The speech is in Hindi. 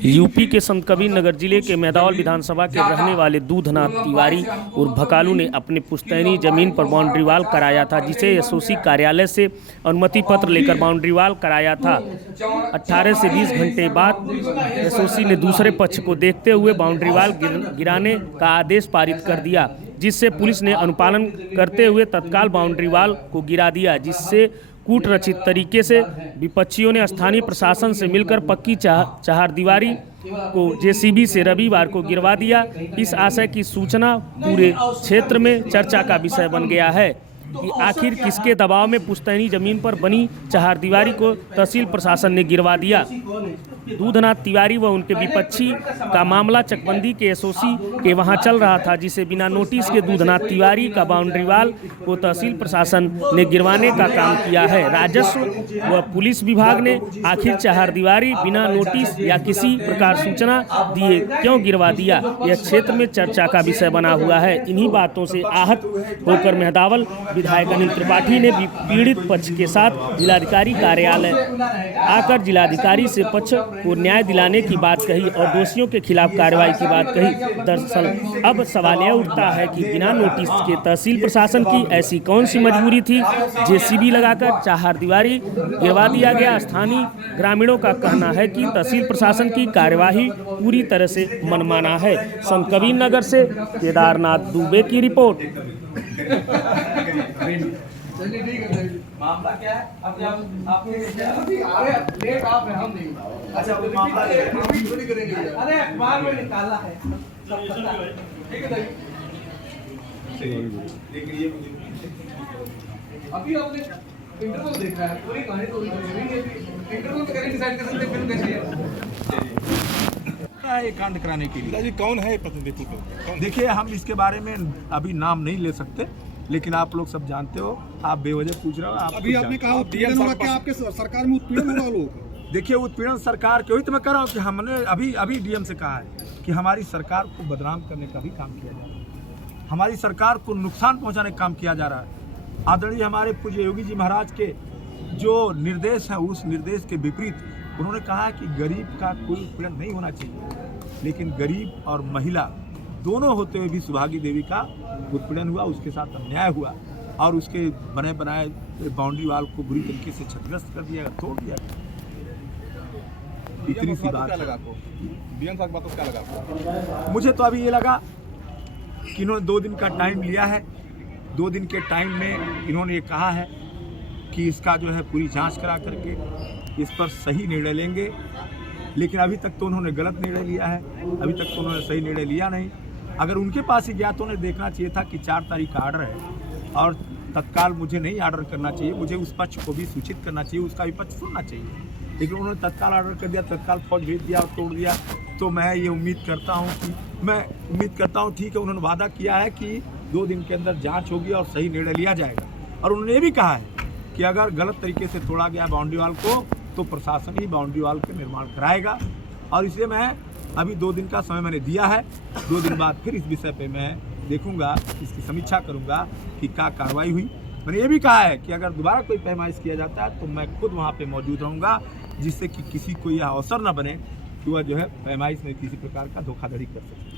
यूपी के संत कबीर नगर जिले के मेदौल विधानसभा के रहने वाले दूधनाथ तिवारी और भकालू ने अपने पुश्तैनी जमीन पर बाउंड्री वाल कराया था, जिसे एसओसी कार्यालय से अनुमति पत्र लेकर बाउंड्री वाल कराया था। 18 से 20 घंटे बाद एसओसी ने दूसरे पक्ष को देखते हुए बाउंड्री वाल गिराने का आदेश पारित कर दिया, जिससे पुलिस ने अनुपालन करते हुए तत्काल बाउंड्री वाल को गिरा दिया, जिससे कूट रचित तरीके से विपक्षियों ने स्थानीय प्रशासन से मिलकर पक्की चहारदीवारी को जेसीबी से रविवार को गिरवा दिया। इस आशय की सूचना पूरे क्षेत्र में चर्चा का विषय बन गया है कि आखिर किसके दबाव में पुश्तैनी जमीन पर बनी चहारदीवारी को तहसील प्रशासन ने गिरवा दिया। दूधनाथ तिवारी व उनके विपक्षी का मामला चकबंदी के एसओसी के वहां चल रहा था, जिसे बिना नोटिस के दूधनाथ तिवारी का बाउंड्री वाल को तहसील प्रशासन ने गिरवाने का काम किया है। राजस्व व पुलिस विभाग ने आखिर चहारदीवारी बिना नोटिस या किसी प्रकार सूचना दिए क्यों गिरवा दिया, यह क्षेत्र में चर्चा का विषय बना हुआ है। इन्हीं बातों से आहत होकर मेहदावल विधायक अनिल त्रिपाठी ने पीड़ित पक्ष के साथ जिलाधिकारी कार्यालय आकर जिलाधिकारी से पक्ष को न्याय दिलाने की बात कही और दोषियों के खिलाफ कार्रवाई की बात कही। दरअसल अब सवाल यह उठता है कि बिना नोटिस के तहसील प्रशासन की ऐसी कौन सी मजबूरी थी, जेसीबी लगाकर चहारदीवारी गिरवा दिया गया। स्थानीय ग्रामीणों का कहना है कि तहसील प्रशासन की कार्यवाही पूरी तरह से मनमाना है। संत कबीर नगर से केदारनाथ दुबे की रिपोर्ट। चलिए ठीक है, मामला क्या है? अभी आपके लेट आप हैं, हम नहीं। अच्छा वो मामला थोड़ी करेंगे, अरे अखबार में निकाला है सब पता है। ठीक है देखिए अभी आपने इंटरवल देखा है, पूरी कहानी तो इंटरवल तो करें डिसाइड कर सकते हैं फिल्म कैसी है। ये कांड कराने के लिए जी कौन है प्रतिनिधि को? देखिए, हम इसके बारे में अभी नाम नहीं ले सकते, लेकिन आप लोग सब जानते हो। आप बेवजह पूछ रहे हो। आप अभी आपने कहा उत्पीड़न होगा, क्या आपके सरकार में उत्पीड़न होगा लोगों का? देखिए, उत्पीड़न सरकार के, वही तो मैं कर रहा हूँ कि हमने अभी डीएम से कहा है कि हमारी सरकार को बदनाम करने का भी काम किया जा रहा है, हमारी सरकार को नुकसान पहुँचाने का काम किया जा रहा है। आदरणीय हमारे पूज्य योगी जी महाराज के जो निर्देश हैं, उस निर्देश के विपरीत उन्होंने कहा कि गरीब का कोई उत्पीड़न नहीं होना चाहिए, लेकिन गरीब और महिला दोनों होते हुए भी सुभागी देवी का उत्पीड़न हुआ, उसके साथ अन्याय हुआ और उसके बने बनाए बाउंड्री वाल को बुरी तरीके से क्षतिग्रस्त कर दिया, तोड़ दिया। इतनी सी बात लगा आपको? डीएम साहब बातों क्या लगा आपको? मुझे तो अभी ये लगा कि इन्होंने 2 दिन का टाइम लिया है। 2 दिन के टाइम में इन्होंने ये कहा है कि इसका जो है पूरी जांच करा करके इस पर सही निर्णय लेंगे, लेकिन अभी तक तो उन्होंने गलत निर्णय लिया है। अभी तक तो उन्होंने सही निर्णय लिया नहीं। अगर उनके पास ही गया तो उन्हें देखना चाहिए था कि 4 तारीख का आर्डर है और तत्काल मुझे नहीं आर्डर करना चाहिए, मुझे उस पक्ष को भी सूचित करना चाहिए, उसका भी पक्ष सुनना चाहिए। लेकिन उन्होंने तत्काल आर्डर कर दिया, तत्काल फौज भेज दिया और तोड़ दिया। तो मैं ये उम्मीद करता हूँ ठीक है, उन्होंने वादा किया है कि 2 दिन के अंदर जाँच होगी और सही निर्णय लिया जाएगा। और उन्होंने ये भी कहा है कि अगर गलत तरीके से तोड़ा गया बाउंड्री वाल को तो प्रशासन ही बाउंड्री वाल का निर्माण कराएगा। और इसलिए मैं अभी 2 दिन का समय मैंने दिया है। 2 दिन बाद फिर इस विषय पे मैं देखूंगा, इसकी समीक्षा करूंगा कि क्या कार्रवाई हुई। मैंने ये भी कहा है कि अगर दोबारा कोई पैमाइश किया जाता है तो मैं खुद वहाँ पे मौजूद रहूँगा, जिससे कि किसी को यह अवसर न बने कि वह जो है पैमाइश में किसी प्रकार का धोखाधड़ी कर सके।